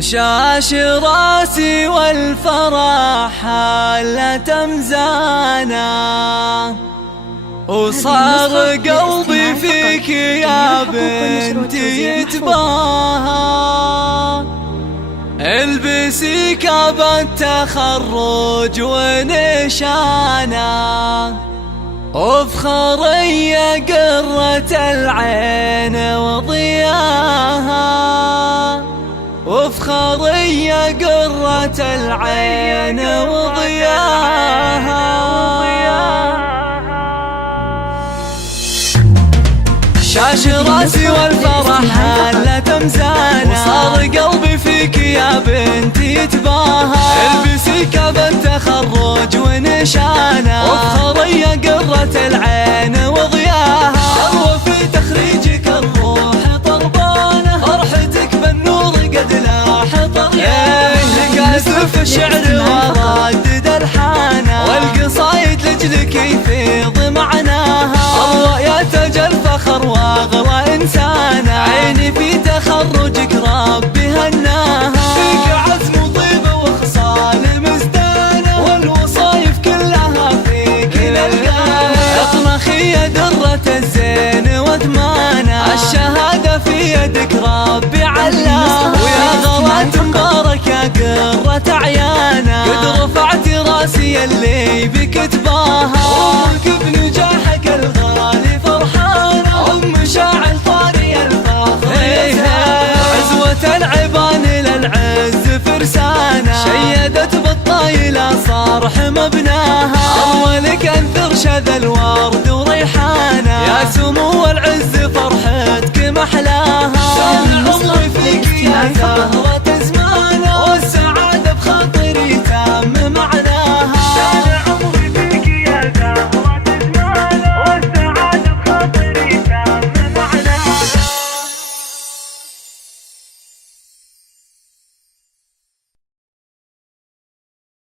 شاش راسي والفرح حالة مزانا، وصار قلبي فيك يا بنتي يتباهى. البسي كاب التخرج ونشانا، وافخري يا قرة العين وضياها، وافخري يا قرة العين وضياها. شاش راسي والفرح هالة مزانا، وصار قلبي فيك يا بنتي يتباهى. البسي كاب التخرج ونشانا، وافخري يا قرة العين وضياها. يروى في تخريجك الروح طربانة، فرحتك بالنور قد لاح طريانة. لك أسف الشعر وردد الحانة، والقصايد لجلك يفيض معناها. الرؤيا تاج الفخر واغلى إنسانة، عيني في تخرجك ربي هناها. فيك عزم وطيبة وخصال مزدانة، والوصايف كلها فيك نلقاها. اطنخي يا درة الزين وثمانة، الشهادة في يدك ربي علاها. ويا غوات مبارك يا قرة عيانا، قد رفعتي راسي اللي بك تباهى. وامك بنجاحك الغالي فرحانة، ام شاعل طاري الفخر عزوة العبان للعز فرسانة. شيدت بالطايلة صارح مبناها، أولك أنثر شذ الورد وريحانة. يا سمو العز فرحتك محلاها، عمري فيك